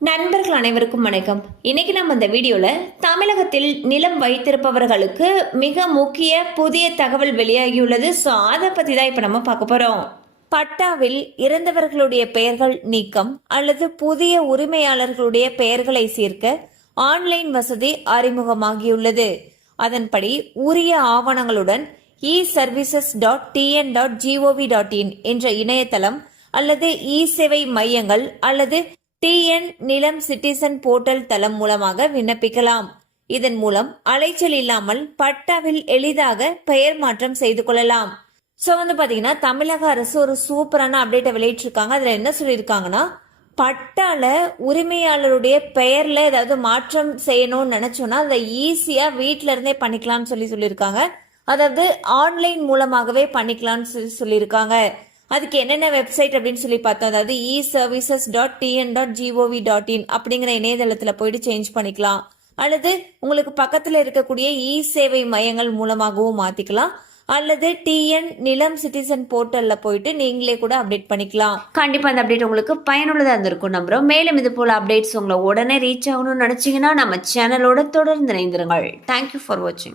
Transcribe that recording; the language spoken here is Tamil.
நண்பர்கள் அனைவருக்கும் வணக்கம். இன்னைக்கு நம்ம இந்த வீடியோல தமிழகத்தில் நிலம் வைத்திருப்பவர்களுக்கு மிக முக்கிய புதிய தகவல் வெளியாகியுள்ளது. ஸோ அதை பத்தி தான் இப்ப நம்ம பார்க்க போறோம். பட்டாவில் இறந்தவர்களுடைய பெயர்கள் நீக்கம் அல்லது புதிய உரிமையாளர்களுடைய பெயர்களை சேர்க்க ஆன்லைன் வசதி அறிமுகமாகியுள்ளது. அதன்படி உரிய ஆவணங்களுடன் e-services.tn.gov.in என்ற இணையதளம் அல்லது சேவை மையங்கள் அல்லது டிஎன் நிலம் சிட்டிசன் போர்ட்டல் தளம் மூலமாக விண்ணப்பிக்கலாம். இதன் மூலம் அலைச்சல் இல்லாமல் பட்டாவில் எளிதாக பெயர் மாற்றம் செய்து கொள்ளலாம். ஸோ பாத்தீங்கன்னா தமிழக அரசு ஒரு சூப்பரான அப்டேட்டை வெளியிட்டிருக்காங்க. அதுல என்ன சொல்லியிருக்காங்கன்னா, பட்டால உரிமையாளருடைய பெயர்ல ஏதாவது மாற்றம் செய்யணும்னு நினைச்சோம்னா அதை ஈஸியா வீட்டுல இருந்தே பண்ணிக்கலாம்னு சொல்லியிருக்காங்க. அதாவது ஆன்லைன் மூலமாகவே பண்ணிக்கலாம்னு சொல்லியிருக்காங்க. அதுக்கு என்னென்ன வெப்சைட் அப்படின்னு சொல்லி பார்த்தோம். அதாவது e-services.tn.gov.in அப்படிங்கிற இணையதளத்துல போயிட்டு சேஞ்ச் பண்ணிக்கலாம். அல்லது உங்களுக்கு பக்கத்துல இருக்கக்கூடிய சேவை மையங்கள் மூலமாகவும் மாத்திக்கலாம். அல்லது டிஎன் நிலம் சிட்டிசன் போர்ட்டல்ல போயிட்டு நீங்களே கூட அப்டேட் பண்ணிக்கலாம். கண்டிப்பா அந்த அப்டேட் உங்களுக்கு பயனுள்ளதா இருந்திருக்கும் நம்புறோம். மேலும் இது போல அப்டேட்ஸ் உங்களை உடனே ரீச் ஆகணும்னு நினைச்சீங்கன்னா நம்ம சேனலோட தொடர்ந்து இணைந்திருங்கள். தேங்க்யூ ஃபார் வாட்சிங்.